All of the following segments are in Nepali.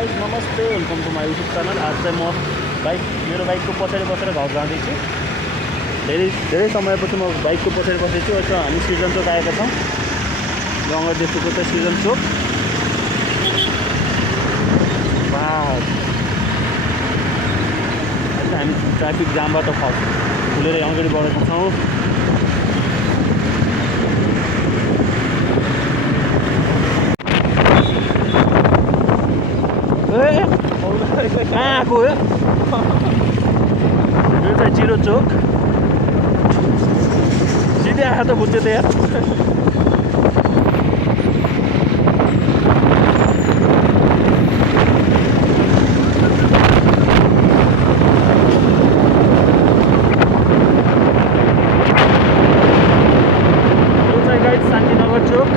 गाइस नमस्ते, welcome to my YouTube channel. आज चाहिँ म मेरो बाइकको पछाडि बसेर घर जाँदैछु। धेरै समयपछि म बाइकको पछाडि बसेछु। यसो हामी सिजन चोक आएका छौँ। अङ्गरदेखिको चाहिँ सिजन चोक। अहिले हामी ट्राफिक जामबाट खुलेर अगाडि बढेका छौँ। कहाँ आएको हो? यो चाहिँ जिरो चोक। सिधै आएको त बुझ्यो त यार। यो चाहिँ गाइस शान्तिनगर चोक।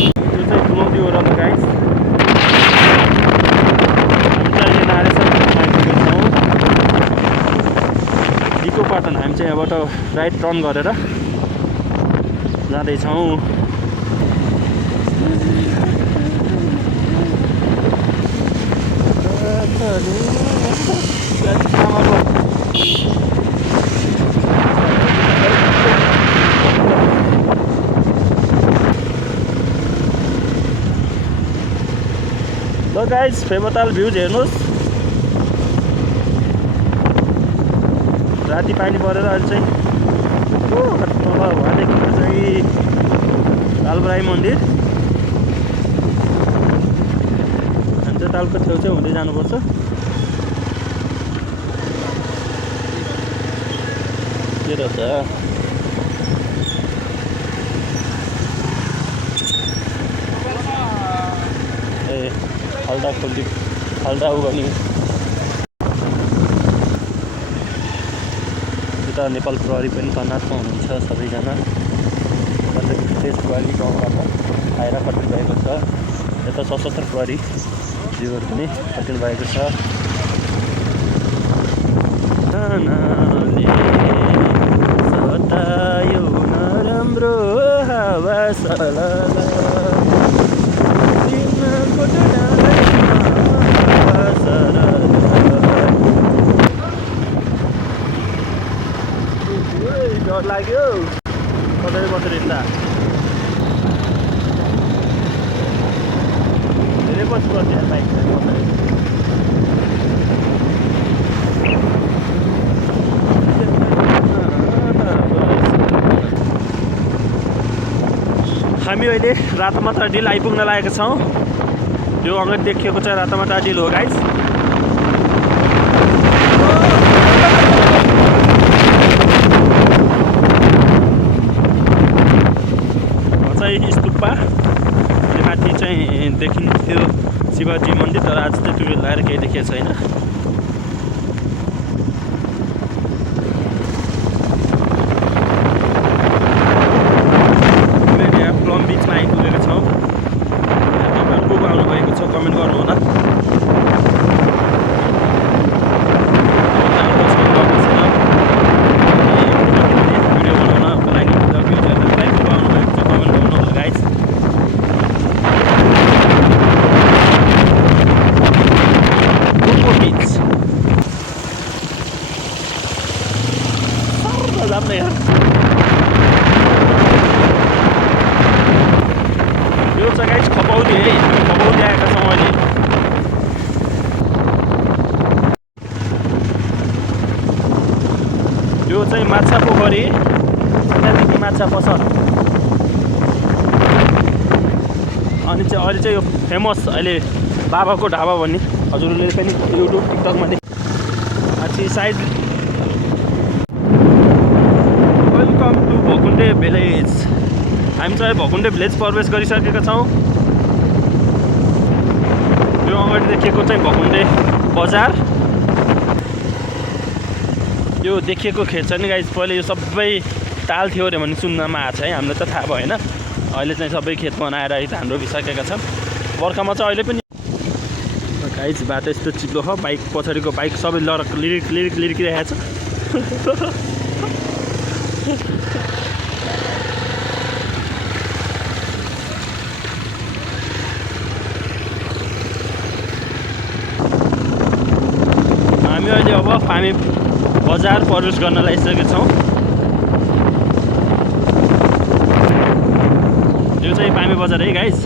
यो चाहिँ दुलौदी वरल गाइस। पाटन हामी चाहिँ यहाँबाट राइट टर्न गरेर जाँदैछौँ। ल गाइस, फेमताल भ्यूज हेर्नुहोस्। राति पानी परेर अहिले चाहिँ तल भनेको चाहिँ तालबराई मन्दिर। हामी चाहिँ तालको छेउछेउ हुँदै जानुपर्छ। के रहेछ ए हल्दा खोल्दी हल्दा उ गर्ने नेपाल प्रहरी पनि तैनातमा हुनुहुन्छ सबैजना। देश प्रहरी गाउँबाट आएर खटिनु भएको छ। यता सशस्त्र प्रहरी जीवहरू पनि खटिनु भएको छ। सतायो नराम्रो हावा डर लाग्यो कतै बसेर हिँड्दा। धेरै पछि बस्छ यार बाइक चाहिँ बसेर। हामी अहिले रातामाटा डिल आइपुग्न लागेका छौँ। यो अगाडि देखिएको चाहिँ रातामाटा डिल हो गाइस। स्तूपा माथि चाहिँ देखिन्थ्यो शिवजी मन्दिर, तर आज चाहिँ त्यो लगाएर केही देखिएको छैन। यहाँ प्लम बिचमा आइपुगेको छौँ। तपाईँहरू को आउनुभएको छ कमेन्ट गर्नु होला। यो चाहिँ गाइस खपौदी है। खपौदी आएका छौँ अहिले। यो चाहिँ माछा पोखरी, त्यहाँदेखि माछा पसल। अनि चाहिँ अहिले चाहिँ यो फेमस अहिले बाबाको ढाबा भन्ने हजुरले पनि युट्युब टिकटकमा माथि side. Welcome to Bhakunde village. हामी चाहिँ भकुण्डे भिलेज प्रवेश गरिसकेका छौँ। यो अगाडि देखिएको चाहिँ भकुण्डे बजार। यो देखिएको खेत छ नि गाइस, पहिले यो सबै ताल थियो अरे भन्ने सुन्नमा आएको छ है। हामीलाई त थाहा भएन। अहिले चाहिँ सबै खेत बनाएर धान रोपिसकेका छन्। बर्खामा चाहिँ अहिले पनि गाइस बाटो यस्तो चिप्लो छ। बाइक पछाडिको बाइक सबै लिरिकिरहेको छ। पामी बजार प्रवेश गर्न लागिसकेका छौँ। यो चाहिँ पामी बजार है गाइस।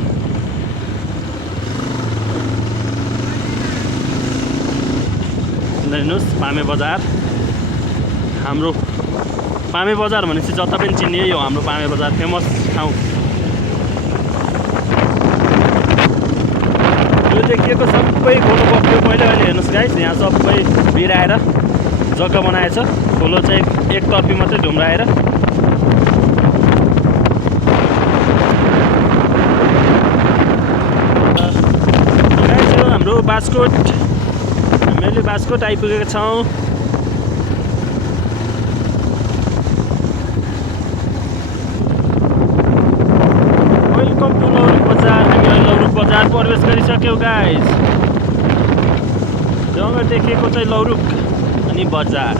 हेर्नुहोस् पामे बजार। हाम्रो पामे बजार भनेपछि जता पनि चिन्ने यो हाम्रो पामे बजार फेमस ठाउँ। यो देखिएको सबै खोलो बग्यो पहिले अहिले हेर्नुहोस् गाइस। यहाँ सबै बिराएर जग्गा बनाएछ। खोलो चाहिँ एकतर्फी मात्रै ढुम्राएर। गाइस यो हाम्रो बास्कोट, हामीले बास्कोट आइपुगेका छौँ। वेलकम टु लौरुक बजार। हामी अहिले लौरुक बजार प्रवेश गरिसक्यौँ गाइस। यो अगाडि देखिएको चाहिँ लौरुक अनि बजार।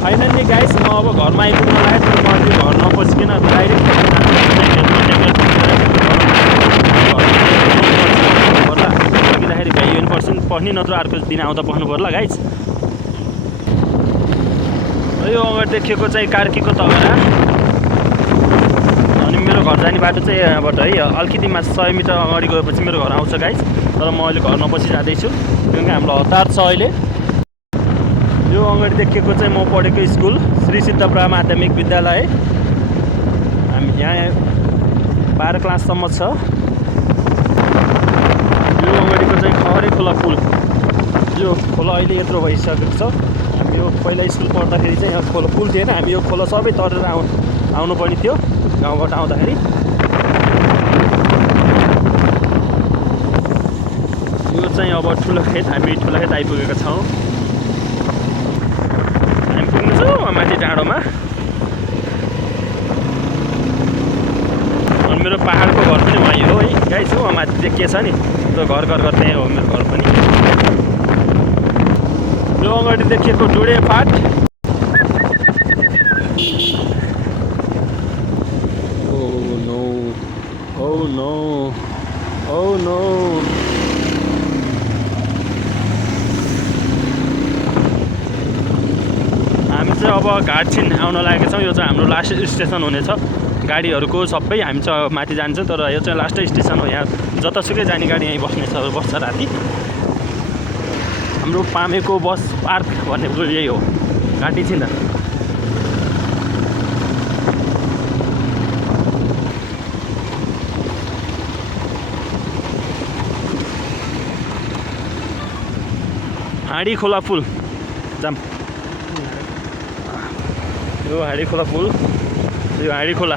फाइनल्ली गाइस म अब घरमा आइपुग्न लाग्यो। तर म त्यो घर नपसिकन डाइरेक्ट लगिँदाखेरि भ्याइ पर्छ पढ्ने, नत्र अर्को दिन आउँदा पढ्नु पर्ला गाइस। यो अगाडि देखिएको चाहिँ कार्कीको तगरा। अनि मेरो घर जाने बाटो चाहिँ यहाँबाट है अलिकति 100 मिटर अगाडि गएपछि मेरो घर आउँछ गाइस। तर म अहिले घर नपछि जाँदैछु किनकि हाम्रो हतार छ अहिले। यो अगाडि देखिएको चाहिँ म पढेको स्कुल श्री सिद्धप्रा माध्यमिक विद्यालय। हामी यहाँ 12 क्लाससम्म छ। यो अगाडिको चाहिँ खहरे खोला पुल। यो खोला अहिले यत्रो भइसकेको छ। हामी यो पहिला स्कुल पढ्दाखेरि चाहिँ यहाँ खोला पुल थिएन। हामी यो खोला सबै तरेर आउनुपर्ने थियो गाउँबाट आउँदाखेरि। यो चाहिँ अब ठुलो खेत। हामी ठुलो खेत आइपुगेका छौँ। हामी पुग्नेछौँ माथि डाँडोमा। अनि मेरो पाहाडको घर पनि वहीँ हो है गाइस। हो माथि देखिएछ नि त्यो घर त्यहीँ हो मेरो घर पनि। यो अगाडि देखिएको डुडे फाट। Oh no. हामी चाहिँ अब घाटछिन आउन लागेका छौँ। यो चाहिँ हाम्रो लास्ट स्टेसन हुनेछ। गाडीहरूको सबै हामी चाहिँ माथि जान्छ। तर यो चाहिँ लास्ट स्टेसन हो। यहाँ जतासुकै जाने गाडी यहीँ बस्छ राति। हाम्रो पामेको बस पार्क भनेको यही हो, घाटी छिना। हाँडी खोला पुल जाम। यो हाँडी खोला पुल, यो हाँडी खोला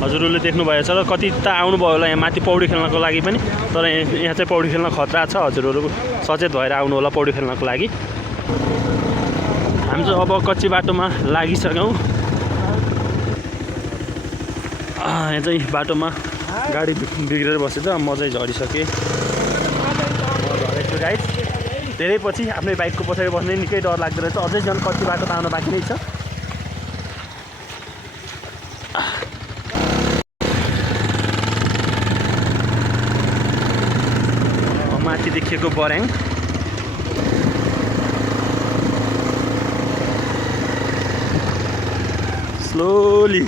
हजुरहरूले देख्नुभएको छ र कति त आउनुभयो होला यहाँ माथि पौडी खेल्नको लागि पनि। तर यहाँ चाहिँ पौडी खेल्न खतरा छ। हजुरहरू सचेत भएर आउनु होला पौडी खेल्नको लागि। हामी चाहिँ अब कच्ची बाटोमा लागिसक्यौँ। यहाँ चाहिँ बाटोमा गाडी बिग्रेर बसेछ। म चाहिँ झरिसकेँ। झरेको गाइस धेरै पछि आफ्नै बाइकको पछाडि बस्ने निकै डर लाग्दो रहेछ। अझै झन् कच्ची बाटो त आउन बाँकी नै छ। माथि देखिएको बर्याङ। स्लोली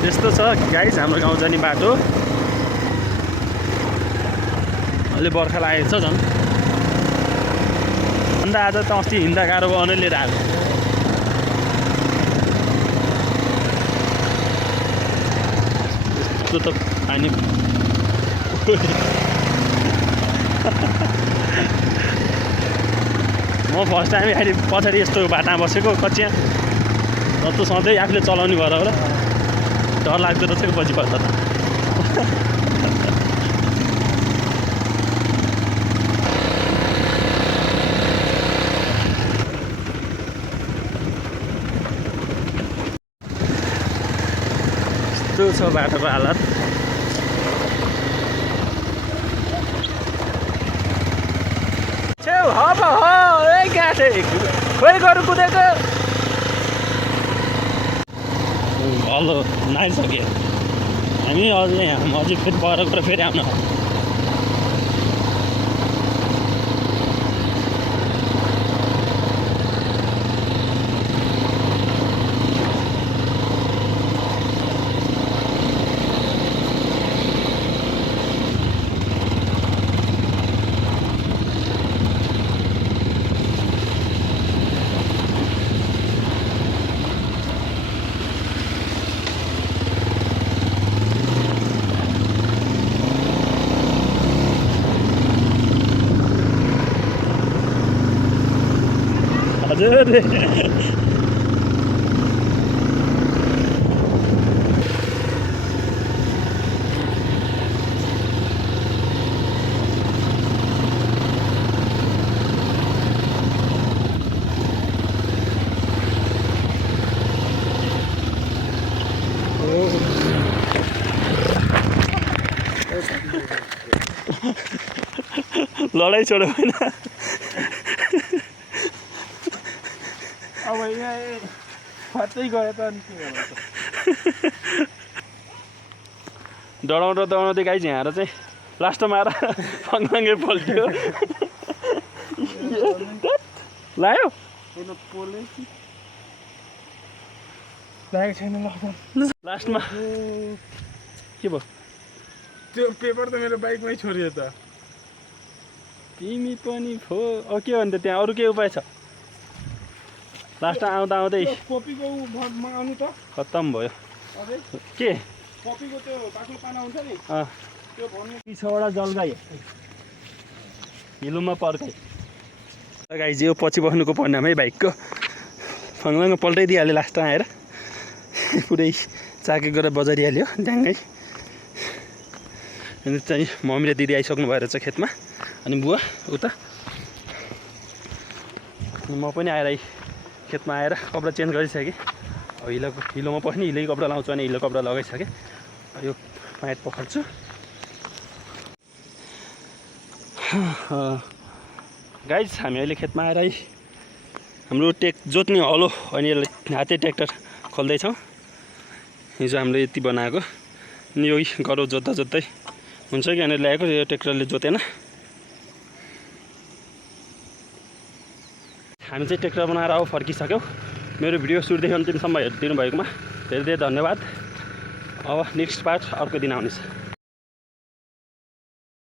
त्यस्तो छ गाइस हाम्रो गाउँ जाने बाटो। अहिले बर्खा लागेको छ झन्। अन्त आज त अस्ति हिँड्दा गाह्रो भयो भने लिएर आएको। त्यस्तो त पानी म फर्स्ट टाइम अहिले पछाडि यस्तो बाटामा बसेको कच्चिया। र त सधैँ आफूले चलाउने भएर होला डर लाग्दो रहेछ पछि पर्छ त। यस्तो छ बाटोको हालत। अब हो ए गाठे खोइ गरु कुदेको हलो नाइसक्यो हामी अझै फेरि पर गएर फेरि आउनु हजुर लडाइँ छोड्यो होइन अब यहाँ फर्दै गयो त अनि के गर्नु डराउँदै गाई झ्याएर चाहिँ लास्टमा आएर फङफङै पल्ट्यो लायो पोले लागेको छैन ल लास्टमा के भयो त्यो पेपर त मेरो बाइकमै छोडियो त तिमी पनि फो अब के भन्थ्यो त्यहाँ अरू के उपाय छ लास्ट आउँदै कपीको मगाउनु त खत्तम भयो अझै के कपीको त्यो बाक्लो पाना हुन्छ नि अँ त्यो भन्नु 30वटा जलगाई हिलोमा पर्खाइ गाई चाहिँ यो पछि बस्नुको परिणाम है बाइकको फङलाङ पल्टाइदिइहाल्यो लास्टमा आएर पुरै चाके गरेर बजारिहाल्यो ड्याङ्गै अनि चाहिँ मम्मी र दिदी आइसक्नु भएर चाहिँ खेतमा अनि बुवा उता म पनि आएर खेतमा आएर कपडा चेन्ज गरिसकेँ अब हिलोमा पस्ने हिलै कपडा लाउँछु अनि हिलो कपडा लगाइसकेँ यो प्यान्ट पखाल्छु गाइज हामी अहिले खेतमा आएर हाम्रो जोत्ने हलो अनि यसलाई हाते ट्र्याक्टर खोल्दैछौँ हिजो हामीले यति बनाएको अनि यो गरौँ जोत्दै हुन्छ कि भनेर ल्याएको यो ट्र्याक्टरले जोतेन हामी चाहिँ ट्र्याक्टर बनाएर अब फर्किसक्यौँ मेरो भिडियो सुरुदेखि अन्तिमसम्म हेरिदिनु भएकोमा धेरै धेरै धन्यवाद अब नेक्स्ट पार्ट अर्को दिन आउनेछ